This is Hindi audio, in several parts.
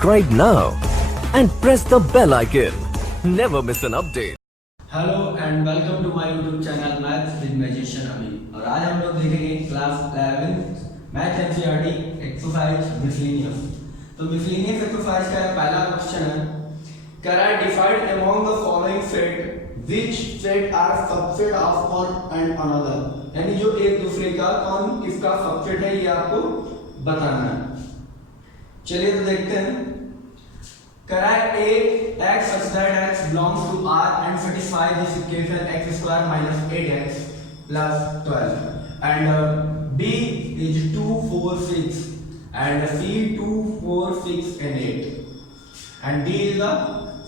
subscribe now and press the bell icon. Never miss an update. Hello and welcome to my YouTube channel maths with magician अभी। और आज हम लोग देखेंगे class 11 math NCERT exercise miscellaneous. तो मिसलेनियस एक्सरसाइज का पहला क्वेश्चन है, कह रहा है defined among the following set which set are subset of one and another, यानी जो एक दूसरे का कौन किसका सबसेट है ये आपको बताना है। चलिए तो देखते हैं। Correct A x such that x belongs to R and satisfy this equation x square minus 8x plus 12 and B is 2 4 6 and C 2 4 6 and 8 and D is the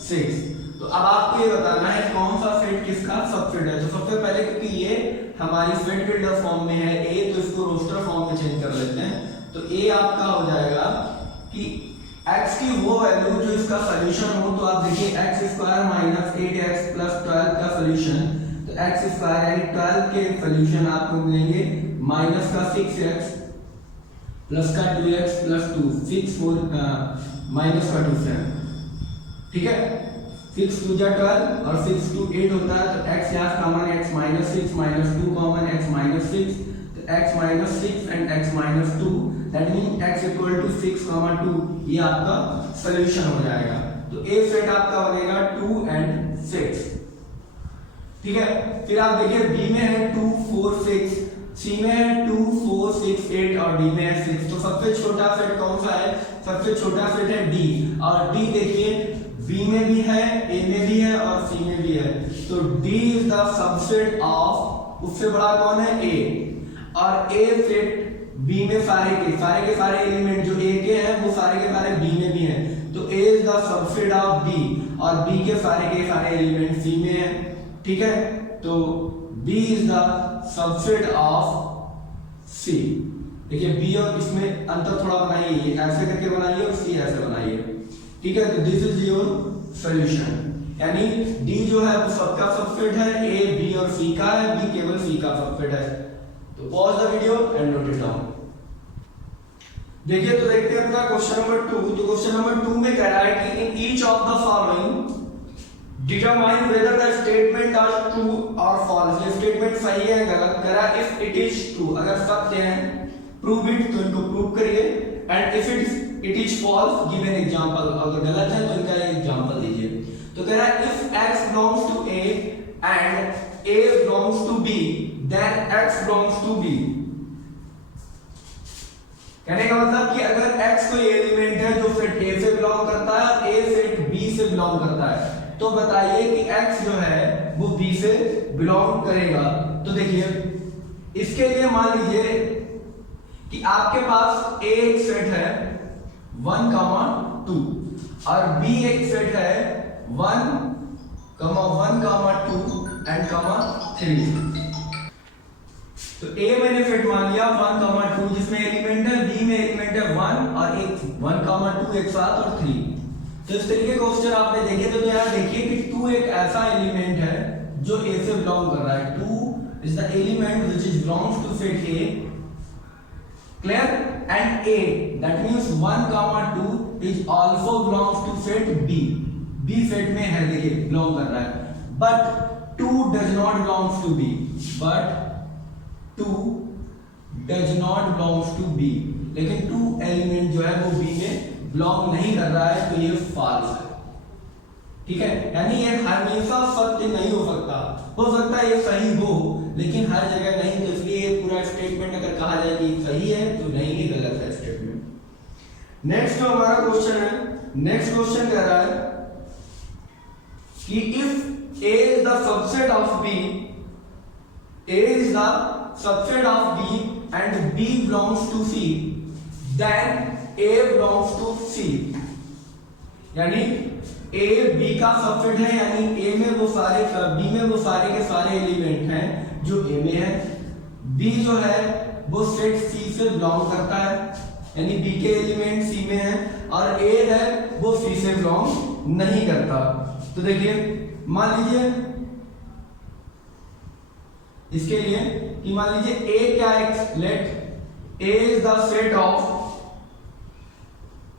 6। तो अब आपको ये बताना है कौन सा सेट किसका सबसेट है। तो सबसे पहले क्योंकि ये हमारी सेट बिल्डर फॉर्म में है A, तो इसको रोस्टर फॉर्म में चेंज कर लेते हैं। तो A आपका हो जाएगा कि x की वो वैल्यू जो इसका सॉल्यूशन हो। तो आप देखिए x square minus 8x plus 12 का सॉल्यूशन, तो x स्क्वायर यानी 12 के सॉल्यूशन आपको मिलेंगे माइनस का 6x प्लस का 2x प्लस 2 6 4 माइनस का 2 7, ठीक है। 6 2 जा 12 और 6 2 8 होता है, तो x यहाँ common x minus 6 minus 2 common x minus 6, तो x minus 6 and x minus 2 that mean x equal to 6 2, ये आपका सॉल्यूशन हो जाएगा। तो A सेट आपका बनेगा 2 एंड 6, ठीक है। फिर आप देखिए B में है 2 4 6, C में है 2 4 6 8 और D में है 6। तो सबसे छोटा सेट कौन सा है? सबसे छोटा सेट है D, और D देखिए B में भी है, A में भी है और C में भी है। तो D is the subset of, उससे बड़ा कौन है? A, और A सेट B में सारे के सारे एलिमेंट जो A के हैं वो सारे के सारे B में भी हैं। तो A is the subset of B और B के सारे एलिमेंट C में हैं, ठीक है। तो B is the subset of C। देखिए B और इसमें अंतर थोड़ा बनाइए, ऐसे करके बनाइए और C ऐसे बनाइए, ठीक है। तो दिस इज योर सॉल्यूशन, यानी D जो है वो सबका सबसेट है, A B और C का है, B केवल C का सबसेट है। तो pause the video and note it down. देखिए तो देखते हैं अपना क्वेश्चन नंबर 2। तो क्वेश्चन नंबर 2 में कह रहा है कि in each of the following determine whether the statement are true और फॉल्स। ये स्टेटमेंट सही है गलत। कह रहा है इफ इट इज ट्रू, अगर सत्य है, प्रूव इट, तो इनको प्रूव करिए, and if it is false give an example, अगर गलत है तो इनका एक एग्जांपल दीजिए। तो कह रहा है if x belongs to A and A belongs to B then x belongs to B। कहने का मतलब कि अगर x कोई एलिमेंट है जो सेट A से बिलोंग करता है और A सेट B से बिलोंग करता है, तो बताइए कि x जो है वो B से बिलोंग करेगा। तो देखिए इसके लिए मान लीजिए कि आपके पास A एक सेट है 1 2 और B एक सेट है 1 1 2 एंड 3। तो A मैंने सेट मान लिया 1 2 जिसमें एलिमेंट है, B में एलिमेंट है 1 और एक 1 2 एक साथ और 3। तो इस तरीके के क्वेश्चन आपने देखे। तो यहाँ देखिए कि 2 एक ऐसा एलिमेंट है जो A से बिलोंग कर रहा है। 2 is the element which is belongs to set A, clear, and A that means 1 2 is also belongs to set B। B set में है, देखिए बिलोंग कर रहा है, but 2 does not belongs to B, but 2 does not belongs to B। लेकिन 2 एलिमेंट जो है वो B में बिलोंग नहीं कर रहा है, तो ये फॉल्स है, ठीक है। यानी ये हमेशा सत्य नहीं हो सकता है ये सही हो, लेकिन हर जगह नहीं। तो इसलिए ये पूरा स्टेटमेंट अगर कहा जाए कि सही है तो नहीं, ये गलत है स्टेटमेंट। नेक्स्ट जो हमारा क्वेश्चन है, नेक्स्ट क्वेश्चन कह रहा है कि if A is the subset of B, A is the subset of B and B belongs to C, then A belongs to C। यानी A B का सबसेट है, यानी A में वो सारे B में वो सारे के सारे एलिमेंट हैं जो A में है। B जो है वो सेट C से बिलोंग करता है, यानी B के एलिमेंट C में है, और A है वो C से बिलोंग नहीं करता। तो देखिए मान लीजिए इसके लिए कि मान लीजिए A क्या है, let A is the set of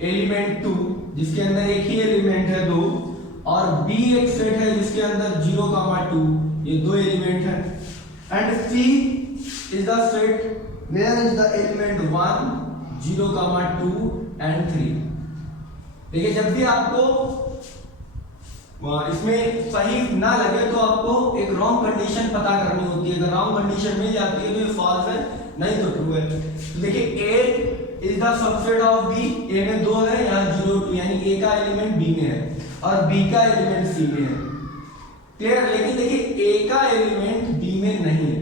element 2 जिसके अंदर एक ही एलिमेंट है 2, और B एक सेट है जिसके अंदर 0, 2 ये दो एलिमेंट है, and C is the set where is the element 1, 0, 2 and 3। देखिए जब भी आपको इसमें सही ना लगे तो आपको एक रॉन्ग कंडीशन पता करनी होती है। अगर रॉन्ग कंडीशन मिल जाती है तो ये फॉल्स है, नहीं तो ट्रू है। तो देखिए A is the subset of B, A में 2 है, यहाँ 0, 2 यानी A का एलिमेंट B में है और B का एलिमेंट C में है। क्लियर? लेकिन देखिए A का एलिमेंट B में नहीं है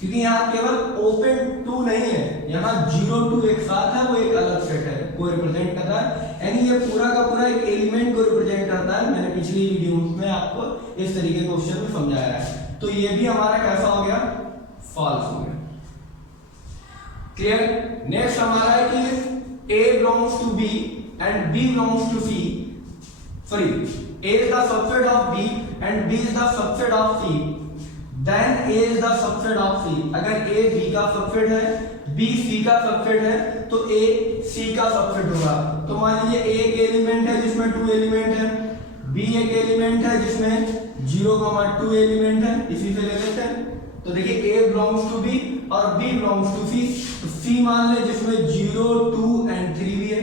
क्योंकि यहाँ केवल ओपन 2 नहीं है, यहाँ 0, 2 एक साथ है, वो एक अलग सेट है को रिप्रेजेंट कर रहा है, यानी ये पूरा का पूरा एक एलिमेंट को रिप्रेजेंट करता है। मैंने पिछली वीडियो में आपको इस तरीके के क्वेश्चन में समझाया है। तो ये भी हमारा कैसा हो गया? फॉल्स हो गया। क्लियर? नेक्स्ट हमारा है कि A belongs to B and B belongs to C. Sorry, A is the subset of B and B is the subset of C. Then A is the subset of C. अगर A B का सबसेट है, B C का सबसेट है, तो A C का सबसेट होगा। तो मान लीजिए A एक एलिमेंट है जिसमें 2 एलिमेंट है, B एक एलिमेंट है जिसमें 0, 2 एलिमेंट है, इसी से ले लेते हैं। तो देखिए A belongs to B और B belongs to C, तो C मान ले जिसमें 0, 2 एंड 3 भी है।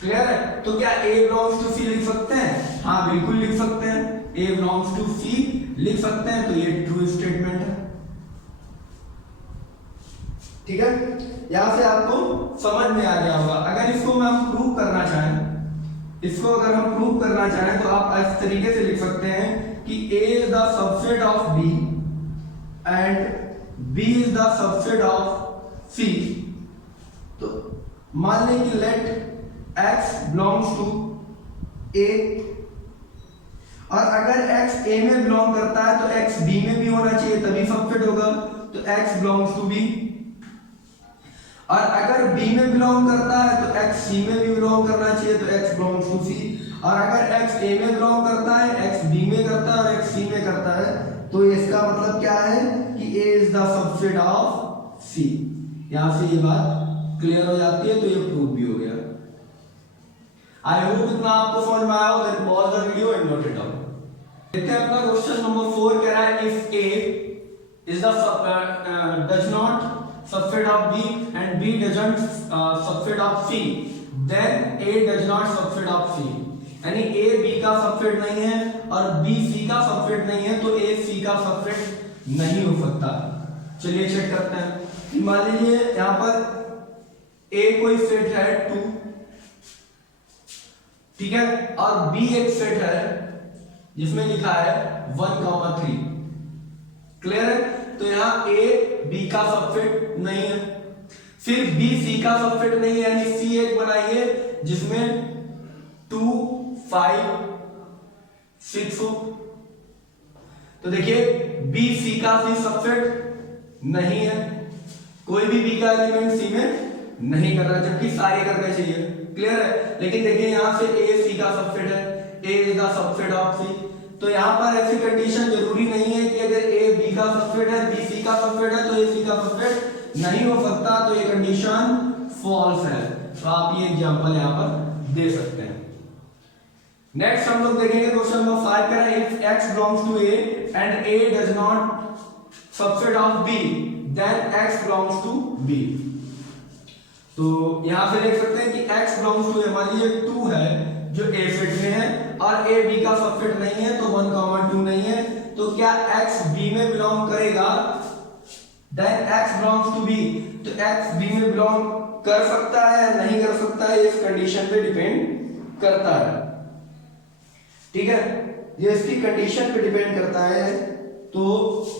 क्लियर है? तो क्या A belongs to C लिख सकते हैं? हाँ बिल्कुल लिख सकते हैं, A belongs to C लिख सकते हैं, तो ये ट्रू स्टेटमेंट है। ठीक है, यहां से आपको समझ में आ गया होगा। अगर इसको हम प्रूव करना चाहें, इसको अगर हम प्रूव करना चाहें तो आप इस तरीके से लिख सकते हैं कि A is the subset of B and B is the subset of C। तो मान लें कि let X belongs to A, और अगर X A में बिलोंग करता है तो X B में भी होना चाहिए, तभी सबसेट होगा। तो X belongs to B, और अगर B में बिलोंग करता है तो X C में भी बिलोंग करना चाहिए, तो X belongs to C, और अगर X A में बिलोंग करता है, X B में करता है और X C में करता है, तो इसका मतलब क्या है कि A is the subset of C। यहां से ये बात क्लियर हो जाती है, तो ये प्रूव भी हो गया। आई होप इतना आपको समझ में आया हो। Then pause the video and note it down. देखते हैं अपना क्वेश्चन नंबर 4 कह रहा है if A is the does not subset of B and B doesn't subset of C, then A does not subset of C। यानी A B का सबसेट नहीं है और B C का सबसेट नहीं है, तो A C का सबसेट नहीं हो सकता। चलिए चेक करते हैं। मान लीजिए यहाँ पर A कोई सेट है 2, ठीक है, और B एक सेट है जिसमें लिखा है 1, 3। क्लियर है? तो यहाँ A B का सबसेट नहीं है, फिर B C का सबसेट नहीं है, यानी C एक बनाइए जिसमें 2, 5, 6 हो। तो देखिए B C का भी सबसेट नहीं है, कोई भी B का एलिमेंट C में नहीं कर रहा, जबकि सारे करने चाहिए। क्लियर है? लेकिन देखिए यहां से A C का सबसेट है, A is the subset of C। तो यहाँ पर ऐसी कंडीशन जरूरी नहीं है कि अगर A B का सबसेट है, B C का सबसेट है, तो A C का सबसेट नहीं हो सकता, तो ये कंडीशन फॉल्स है। तो आप ये एग्जांपल यहाँ पर दे सकते हैं। नेक्स्ट हम लोग देखेंगे क्वेश्चन नंबर 5 का है if X belongs to A and A does not subset of B, then X belongs to B। तो यहां से देख सकते हैं कि X belongs to A, मान लीजिए 2 है जो A सेट में है और A B का सबसेट नहीं है, तो 1, 2 नहीं है, तो क्या X B में बिलोंग करेगा? then X belongs to B, तो X B में बिलोंग कर सकता है या नहीं कर सकता है, इस कंडीशन पे डिपेंड करता है। ठीक है, ये इसकी कंडीशन पे डिपेंड करता है। तो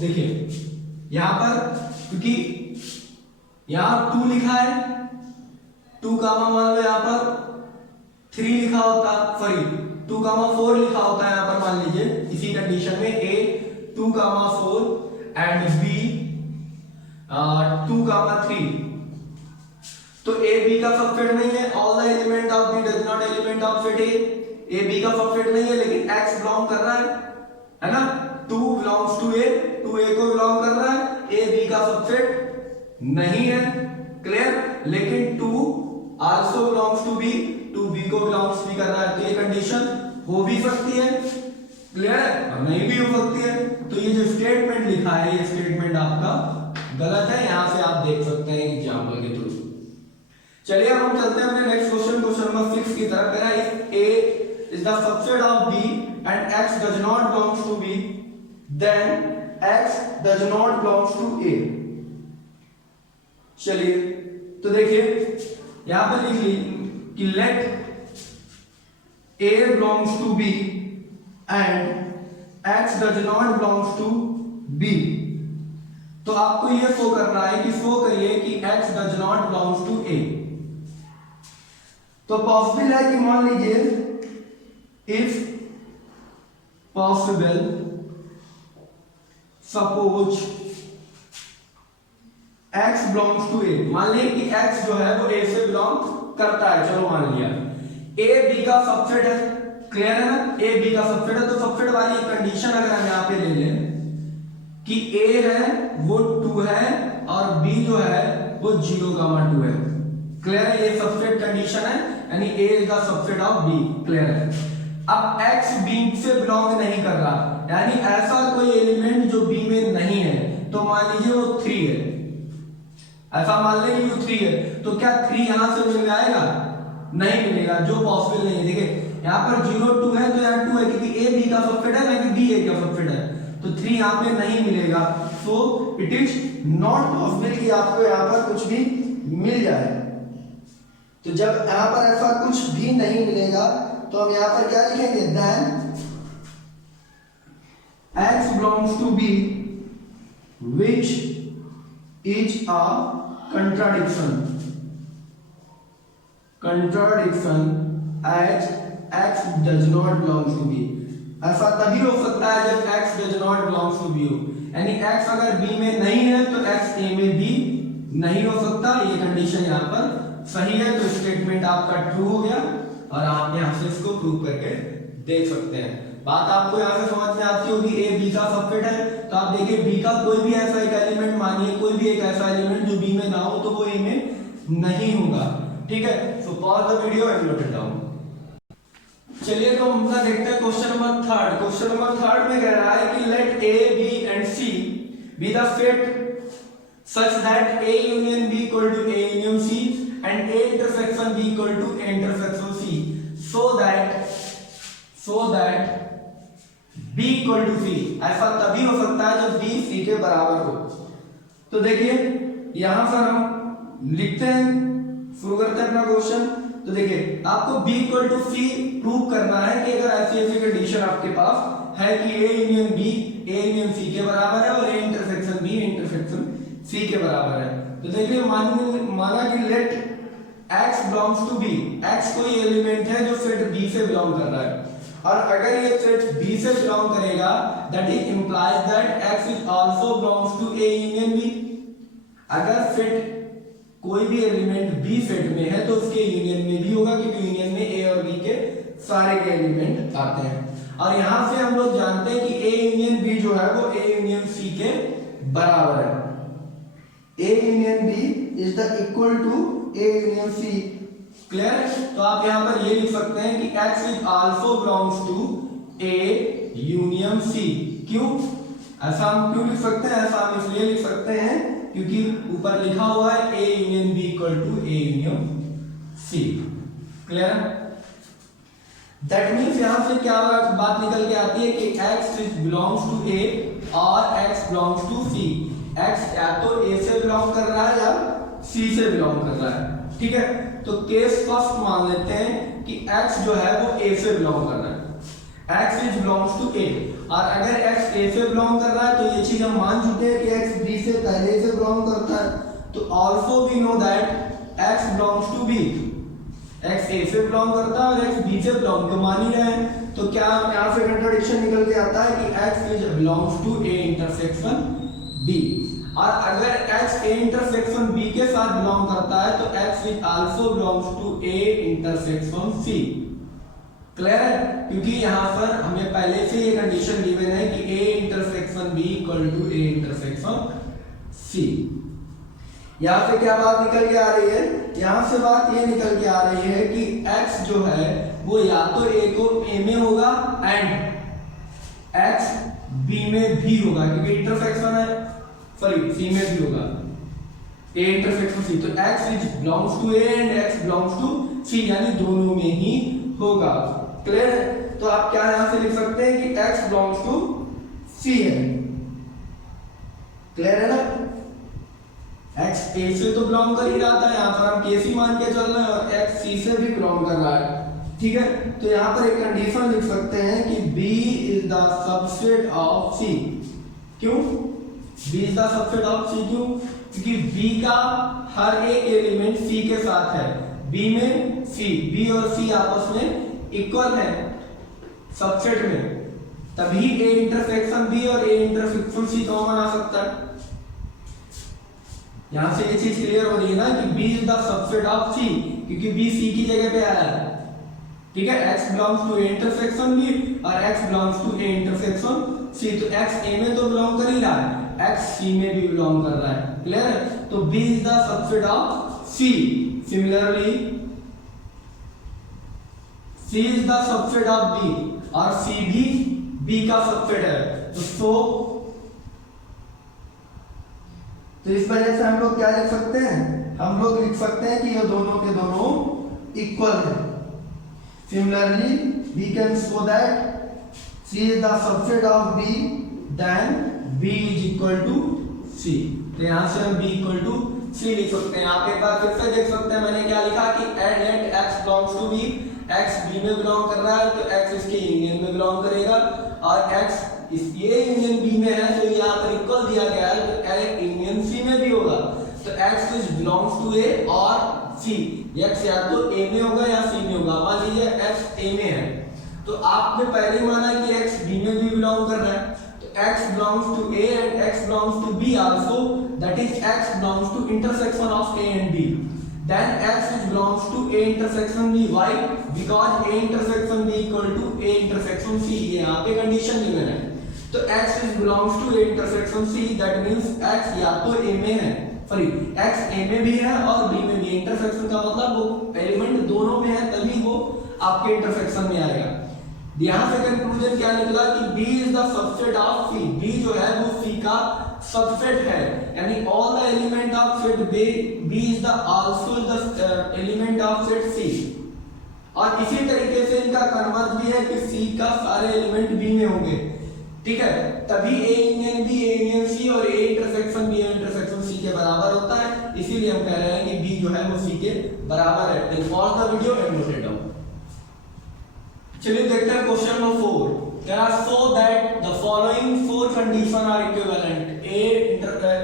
देखिए यहां पर क्योंकि यहां 2 लिखा है, 2 कामा मान लो यहां पर 3 लिखा होता, सॉरी 2, 4 लिखा होता है यहां पर, मान लीजिए इसी कंडीशन में A 2, 4 एंड B 2, 3, तो A B का सबसेट नहीं है। All the element of B does not element of set A B का सबसेट नहीं है, लेकिन X बिलोंग कर रहा है ना, 2 belongs to A, 2 A को बिलोंग कर रहा है, A B का सबसेट नहीं है। क्लियर? लेकिन 2 आल्सो बिलोंग्स टू बी को बिलोंग्स भी कर रहा है, तो ये कंडीशन हो भी सकती है, क्लियर है, और नहीं भी हो सकती है। तो ये जो स्टेटमेंट लिखा है ये स्टेटमेंट आपका गलत है, यहां से आप देख सकते हैं एग्जांपल के थ्रू। चलिए अब हम चलते हैं अपने नेक्स्ट क्वेश्चन नंबर 6 की तरफ। कह रहा है if a is the subset of b and x does not belongs to b then x does not belongs to a। चलिए तो देखिए यहां पर लिख ली कि let a belongs to b and x does not belongs to b। तो आपको ये शो करना है कि शो करिए कि x does not belongs to a। तो पॉसिबल है कि मान लीजिए if possible suppose x belongs to a, मान लें कि x जो है वो a से बिलोंग करता है, चलो मान लिया a b का सबसेट है, क्लियर है ना, a b का सबसेट है। तो सबसेट वाली कंडीशन अगर हम यहां पे ले लें कि a है वो 2 है और b जो है वो 0,2 है, क्लियर है, ये सबसेट कंडीशन है, यानी a is the subset of b, clear है। अब x b से बिलोंग नहीं कर रहा, यानी ऐसा कोई एलिमेंट जो b में नहीं है, तो मान लीजिए वो 3 है, ऐसा मान लें कि वो 3 है, तो क्या 3 यहां से मिल जाएगा? नहीं मिलेगा, जो पॉसिबल नहीं है। देखिए यहां पर 0 2 है तो यहां 2 है, क्योंकि a b का सबसेट है ना कि b a का सबसेट है, तो 3 यहां पे नहीं मिलेगा। So it is not possible कि आपको यहां पर कुछ भी मिल जाए। तो जब यहां पर ऐसा कुछ भी नहीं मिलेगा तो हम यहां पर क्या लिखेंगे, then x belongs to b which is a contradiction as x does not belongs to b। ऐसा तभी हो सकता है जब x does not belongs to b हो, यानी x अगर b में नहीं है तो x a में भी नहीं हो सकता, ये कंडीशन यहाँ पर सही है। तो स्टेटमेंट आपका ट्रू हो गया और आप यहाँ से इसको प्रूव करके देख सकते हैं। बात आपको यहाँ से समझ में आती होगी, a b का सबसेट है, तो आप देखिए b का कोई भी ऐसा एक एलिमेंट, मानिए कोई भी एक ऐसा एलिमेंट जो b में ना हो तो वो a में नहीं होगा, ठीक है। So pause the video and note it down. चलिए तो हम अपना देखते हैं क्वेश्चन नंबर 3। क्वेश्चन नंबर 3 में कह रहा है कि late a b and c be the set such that a union b equal to a union c and a intersection b equal to a intersection c so that b equal to c। ऐसा तभी हो सकता है जब b c के बराबर हो। तो देखिए यहां पर हम लिखते हैं, शुरू करते हैं अपना क्वेश्चन। तो देखिए आपको b equal to c prove करना है कि अगर ऐसी ऐसी कंडीशन आपके पास है कि a union b a union c के बराबर है और a intersection b intersection c के बराबर है। तो देखिए माना कि let x belongs to b, x कोई एलिमेंट है जो सेट b से बिलोंग कर रहा है, और अगर ये सेट b से बिलोंग करेगा that is implies that x is also belongs to a union b। अगर सेट कोई भी एलिमेंट b सेट में है तो उसके यूनियन में भी होगा, क्योंकि यूनियन में a और b के सारे के एलिमेंट आते हैं। और यहां से हम लोग जानते हैं कि a यूनियन b जो है वो a यूनियन c के बराबर है। a union b is the equal to a union c, clear. तो आप यहां पर ये लिख सकते हैं कि x is also belongs to a union c। क्यों ऐसा हम क्यों लिख सकते हैं? ऐसा हम इसलिए लिख सकते हैं क्योंकि ऊपर लिखा हुआ है a union b equal to a union c, clear. That means यहां से क्या बात निकल के आती है कि x बिलोंग्स टू a और x belongs to c। x या तो a से बिलोंग कर रहा है या c से बिलोंग कर रहा है, ठीक है। तो केस फर्स्ट मान लेते हैं कि x जो है वो a से बिलोंग कर रहा है, x is belongs to a। और अगर x a से बिलोंग कर रहा है तो ये चीज हम मान चुके हैं कि x b से पहले से बिलोंग करता है, तो also we know that x belongs to b। x a से बिलोंग करता है और x b से बिलोंग, तो मान ही रहे हैं। तो क्या यहां से कंट्राडिक्शन निकल के आता है कि x is belongs to a intersection b। और अगर x a इंटरसेक्शन b के साथ बिलोंग करता है तो x is also belongs to a intersection c, clear है। क्योंकि यहां पर हमें पहले से ये कंडीशन गिवन है कि a intersection b equal to a intersection c। यहां पे क्या बात निकल के आ रही है यहाँ से बात ये निकल के आ रही है कि x जो है वो या तो a को a में होगा एंड x b में भी होगा, क्योंकि इंटरसेक्शन है, सॉरी c में भी होगा, a इंटरसेक्शन c, तो x which belongs to a and x belongs to c, यानी दोनों में ही होगा। क्लियर है? तो आप क्या यहां से लिख सकते हैं कि x belongs to c है। क्लियर है ना? x a से तो बिलोंग कर ही रहा था, यहाँ पर हम k मान के चल रहे हैं और x c से भी बिलोंग कर रहा है। ठीक है, तो यहाँ पर एक कंडीशन लिख सकते हैं कि b is the subset of c। क्यों b is the subset of c? क्यों? क्योंकि b का हर एक एलिमेंट c के साथ है, b में c, b और c आपस में इक्वल है सबसेट में, तभी a इंटरसेक्शन b और a इंटरसेक्शन c कॉमन आ सकता है। यहां से ये चीज क्लियर हो रही है ना कि b is the subset of c, क्योंकि b c की जगह पे आया है। ठीक है, x belongs to a intersection b और x belongs to a intersection c, तो x a में तो बिलोंग कर ही रहा है, x c में भी बिलोंग कर रहा है। क्लियर है? तो b is the subset of c। Similarly c is the subset of b और c भी b का सबसेट है, तो इस वजह से हम लोग क्या लिख सकते हैं? हम लोग लिख सकते हैं कि ये दोनों के दोनों इक्वल है। Similarly we can show that c is the subset of b, then b is equal to c। तो यहां से हम b इक्वल टू c लिख सकते हैं। आप एक बार फिर से देख सकते हैं, मैंने क्या लिखा कि and x belongs to b, x b में बिलोंग कर रहा है तो x इसके यूनियन में बिलोंग करेगा, और x ये यूनियन b में है तो यहाँ पर इक्वल दिया गया है तो a यूनियन c में भी होगा। तो x which belongs to a और c, x या तो a में होगा या c में होगा। मान लीजिए x a में है तो आपने पहले ही माना कि x b में भी बिलोंग कर रहा है, तो x belongs to a and x belongs to b also, that is x belongs to intersection of a and b, then x which belongs to a intersection b, why? Because a intersection b equal to a intersection c, ये यहाँ पे कंडीशन गिवन है। तो x which belongs to a intersection c, that means x या तो a में है, सॉरी x a में भी है और b में भी। इंटरसेक्शन का मतलब वो एलिमेंट दोनों में है तभी वो आपके इंटरसेक्शन में आएगा। यहाँ से कंक्लूजन क्या निकला कि b is the subset of c, b जो है वो c का सबसेट है, यानी all the element of set b is the also the element of set c। और इसी तरीके से इनका कन्वर्स भी है कि c का सारे एलिमेंट b में होंगे। ठीक है, तभी a union b, a union c और a intersection b intersection c के बराबर होता है। इसीलिए हम कह रहे हैं कि b जो है वो c के बराबर है। Then pause the video and note it down. चलिए देखते हैं question number 4। There are so that the following four condition are equivalent. a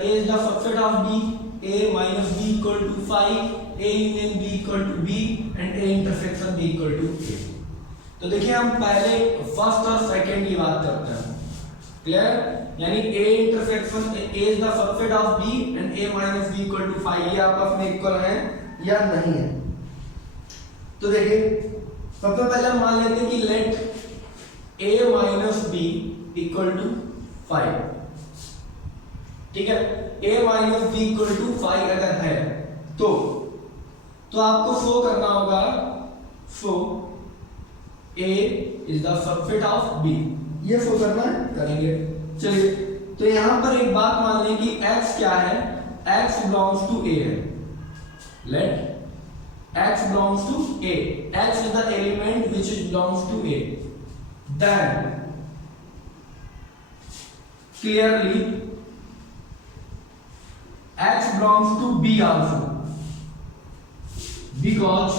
is the subset of b, a minus b equal to 5, a union b equal to b and a intersection b equal to a। तो देखिए हम पहले फर्स्ट और सेकंड की बात करते हैं। क्लियर? यानी a intersection a is the subset of b and a minus b equal to 5, ये आपस में इक्वल है या नहीं है। तो देखिए सबसे पहले हम मान लेते हैं कि late a minus b equal to 5। ठीक है, a minus b equal to 5 अगर है तो आपको शो करना होगा, show a is the subset of b, ये शो करना करेंगे। चलिए तो यहां पर एक बात मान लें कि x क्या है, x belongs to a है। let x belongs to a, x is the element which belongs to a, then clearly x belongs to b also, because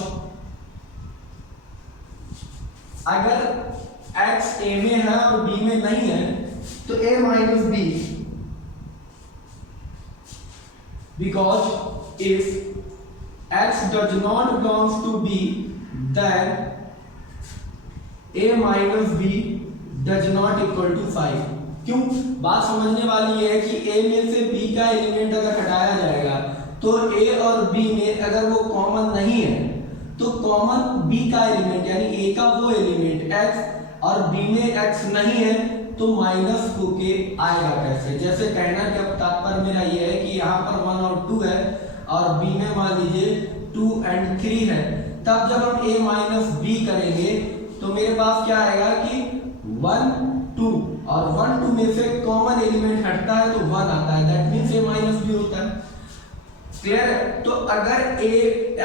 अगर x a में है और b में नहीं है तो a minus b, because if x does not belongs to b then a minus b does not equal to 5। क्यों? बात समझने वाली है कि a में से b का एलिमेंट अगर हटाया जाएगा तो a और b में अगर वो कॉमन नहीं है तो कॉमन b का एलिमेंट यानी a का वो एलिमेंट x और b में x नहीं है तो माइनस होके आएगा कैसे? जैसे कहना क्या तात्पर्य मेरा ये है कि यहाँ पर 1 और 2 है और b में मान लीजिए 2 एंड 3 है, तब जब हम a माइनस बी करेंगे तो मेरे पास क्या आएगा कि 1 2 और 1 2 में से कॉमन एलिमेंट हटता है तो 1 आता है, that means a minus B होता है। क्लियर है? तो अगर a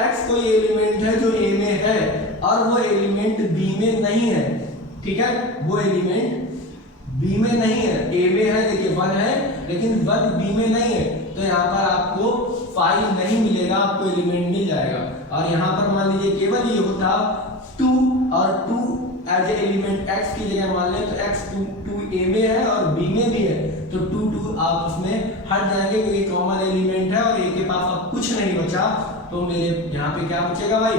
x कोई एलिमेंट है जो a में है और वो एलिमेंट b में नहीं है, ठीक है, वो एलिमेंट b में नहीं है, a में है, देखिए 1 है लेकिन 1 b में नहीं है, तो यहाँ पर आपको 5 नहीं मिलेगा, आपको एलिमेंट मिल जाएगा। और यहाँ पर मान लीजिए केवल ये होता 2 और 2 एज ए एलिमेंट x की जगह मान लें तो x 2 a में है और b में भी है, तो 2 2 आप उसमें हट जाएंगे क्योंकि कॉमन एलिमेंट है और a के पास अब कुछ नहीं बचा, तो मेरे यहाँ पे क्या बचेगा भाई,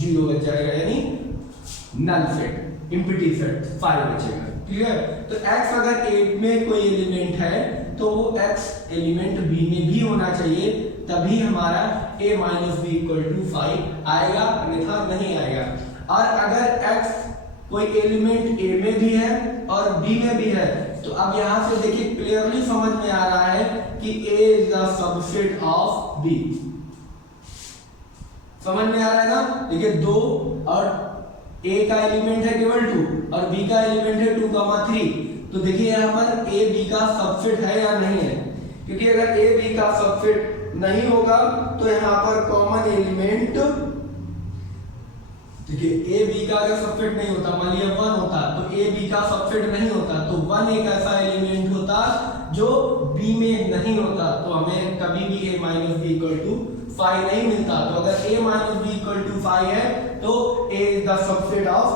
0 बच जाएगा, यानी नल सेट, एम्प्टी सेट 5 बचेगा। क्लियर? तो x अगर a में कोई एलिमेंट है तो वो x एलिमेंट b में भी होना चाहिए, तभी हमारा a minus B equal to 5 आएगा, अन्यथा नहीं आएगा। और अगर x कोई एलिमेंट a में भी है और b में भी है, तो अब यहाँ से देखिए क्लियरली समझ में आ रहा है कि a is the subset of b। समझ में आ रहा है ना? देखिए 2 और a का एलिमेंट है केवल 2 और b का एलिमेंट है 2, 3, तो देखिए यहाँ पर a b का सबसेट है या नहीं है, क्योंकि अगर a b का सबसेट नहीं होगा तो यहाँ पर कॉमन एलिमेंट, देखिए a b का अगर सबसेट नहीं होता, मान लिया 1 होता, तो a b का सबसेट नहीं होता, तो 1 एक ऐसा एलिमेंट होता जो b में नहीं होता, तो हमें कभी भी a minus B equal to 5 नहीं मिलता। तो अगर a minus B equal to 5 है तो a is the subset of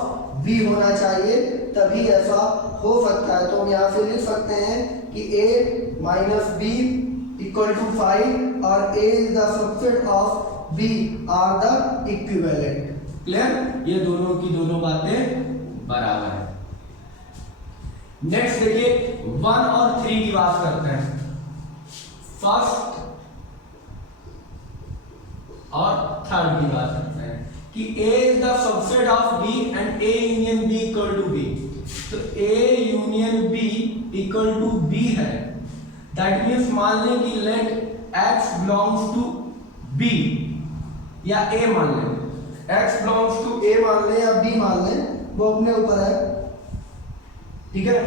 b होना चाहिए, तभी ऐसा हो सकता है। तो हम यहाँ से लिख सकते हैं कि a minus B equal to 5 और a is the subset of b are the equivalent. Clear? ये दोनों की दोनों बातें बराबर है। नेक्स्ट देखिए 1 और 3 की बात करते हैं। फर्स्ट और थर्ड की बात करते हैं कि a is the subset of b and a union b equal to b। तो a union b equal to b है, दैट मींस मान लें कि let x belongs to b या a मान लें, x बिलोंग्स टू a मान लें या b मान लें, वो अपने ऊपर है, ठीक है।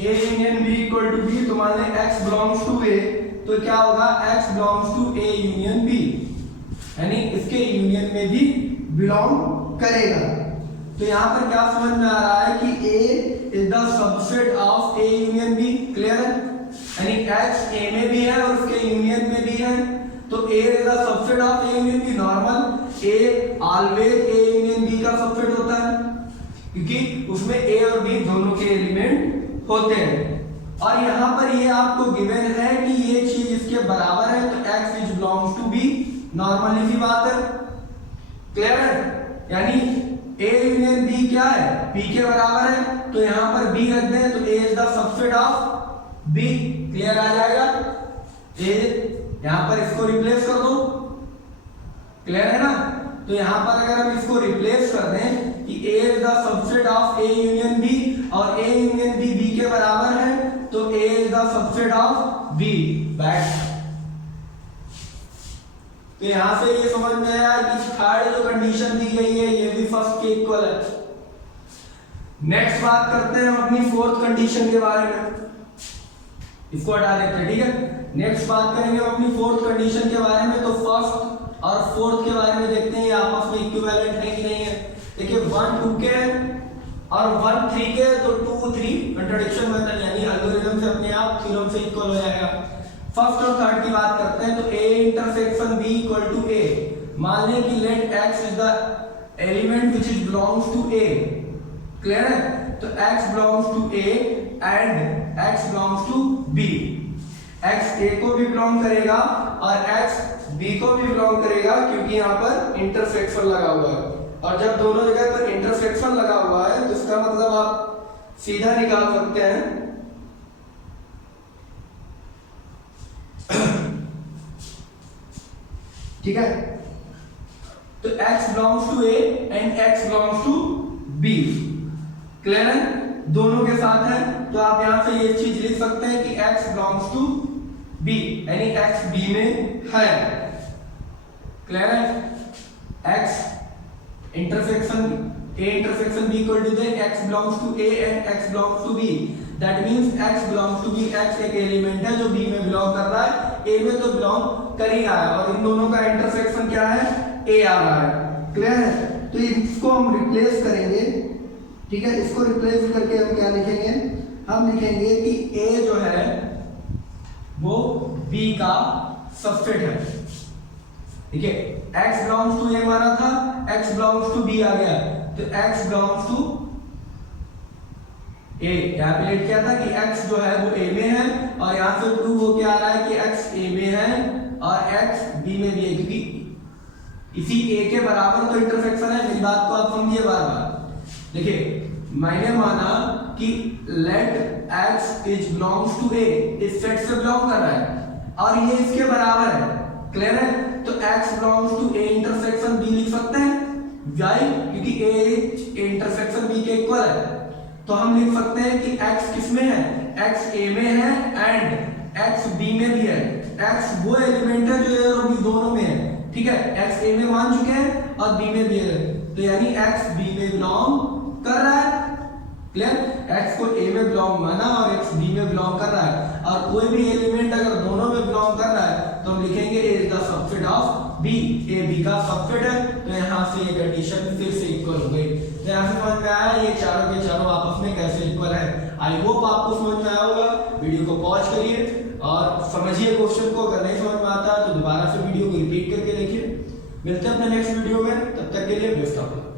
a union b equal to b, तो मान लें x बिलोंग्स टू a, तो क्या होगा, x belongs to a union b, यानी इसके यूनियन में भी बिलोंग करेगा। तो यहाँ पर क्या समझ में आ रहा है कि a is the subset of a union b। Clear है? यानी x a में भी है और उसके यूनियन में भी है, तो a is the subset of a union b। Normal a always a union b का सबसेट होता है, क्योंकि उसमें a और b दोनों के एलिमेंट होते हैं। और यहाँ पर ये आपको गिवन है कि ये चीज इसके बराबर है, तो x which belongs to b, normally सी बात है। क्लियर है? यानी a यूनियन b क्या है, b के बराबर है, तो यहाँ पर b रख दें तो a is the subset of b। Clear आ जाएगा? a यहाँ पर इसको रिप्लेस कर दो, क्लियर है ना? तो यहाँ पर अगर हम इसको रिप्लेस कर दें कि a is the subset of a union b और a यूनियन b के बराबर है, तो a is the subset of b। Back तो यहां से ये समझ में आया कि थर्ड जो कंडीशन दी गई है ये भी फर्स्ट के इक्वल है। नेक्स्ट बात करते हैं हम अपनी फोर्थ कंडीशन के बारे में, इसको हटा देते हैं, ठीक है। नेक्स्ट बात करेंगे हम अपनी फोर्थ कंडीशन के बारे में। तो फर्स्ट और फोर्थ के बारे में देखते हैं ये आपस में इक्विवेलेंट है कि नहीं है। देखिए 1 2 के और 1 3 के, तो 2 3 कंट्राडिक्शन मेथड यानी एल्गोरिथम से अपने आप थ्योरम से इक्वल हो जाएगा। फर्स्ट और थर्ड की बात करते हैं, तो a intersection b equal to a, मान लें कि let x is the element which is belongs to a। Clear है? तो x belongs to a and x belongs to b। x a को भी बिलोंग करेगा और x b को भी बिलोंग करेगा, क्योंकि यहाँ पर इंटरसेक्शन लगा हुआ है। और जब दोनों जगह पर इंटरसेक्शन लगा हुआ है तो इसका मतलब आप सीधा निकाल सकते हैं ठीक है। तो x belongs to a and x belongs to b। Clear है? दोनों के साथ है, तो आप यहां से ये चीज लिख सकते हैं कि x बिलोंग्स टू b, यानी x b में है। क्लियर है? x intersection A intersection B equal to the x belongs to A and x belongs to B. That means x belongs to B, x एक एलिमेंट है जो B में बिलोंग कर रहा है, A में तो बिलोंग कर ही रहा है, और इन दोनों का इंटरसेक्शन क्या है, A आ रहा है। क्लियर है? तो इसको हम रिप्लेस करेंगे, ठीक है। इसको रिप्लेस करके हम क्या लिखेंगे, हम लिखेंगे कि A जो है वो B का सबसेट है, ठीक है। x belongs to A माना था, x belongs to B आ गया, तो x belongs to A यहाँ पे लेट किया था कि x जो है वो A में है, और यहाँ से प्रूव हो के आ रहा है कि x A में है और x B में भी है, क्योंकि इसी A के बराबर तो इंटरसेक्शन है। मेरी बात को आप समझिए बार बार। देखिए मैंने माना कि let x is belongs to A, इस सेट से बिलोंग कर रहा है और ये इसके बराबर है। क्लियर है? तो x belongs to A intersection B लिख सकते हैं। Why? क्योंकि A intersection B के इक्वल है, तो हम लिख सकते हैं कि x किस में है, x A में है एंड x B में भी है। x वो एलिमेंट है जो A और B दोनों में है, ठीक है। x A में मान चुके हैं और B में भी है, तो यानी x B में बिलोंग कर रहा है। क्लियर? x को A में बिलोंग माना और x B में बिलोंग कर रहा है, और कोई भी एलिमेंट अगर दोनों में बिलोंग कर रहा है तो हम लिखेंगे A is the subset of B, A B का सबसेट है, तो यहाँ से ये कंडीशन फिर से इक्वल हो गई। तो यहाँ से समझ में आया ये चारों के चारों आपस में कैसे इक्वल है। आई होप आपको समझ में आया होगा। वीडियो को पॉज करिए और समझिए क्वेश्चन को, अगर नहीं समझ में आता है तो दोबारा से वीडियो को रिपीट करके देखिए। मिलते हैं अपने नेक्स्ट वीडियो में, तब तक के लिए बेस्ट ऑफ लक।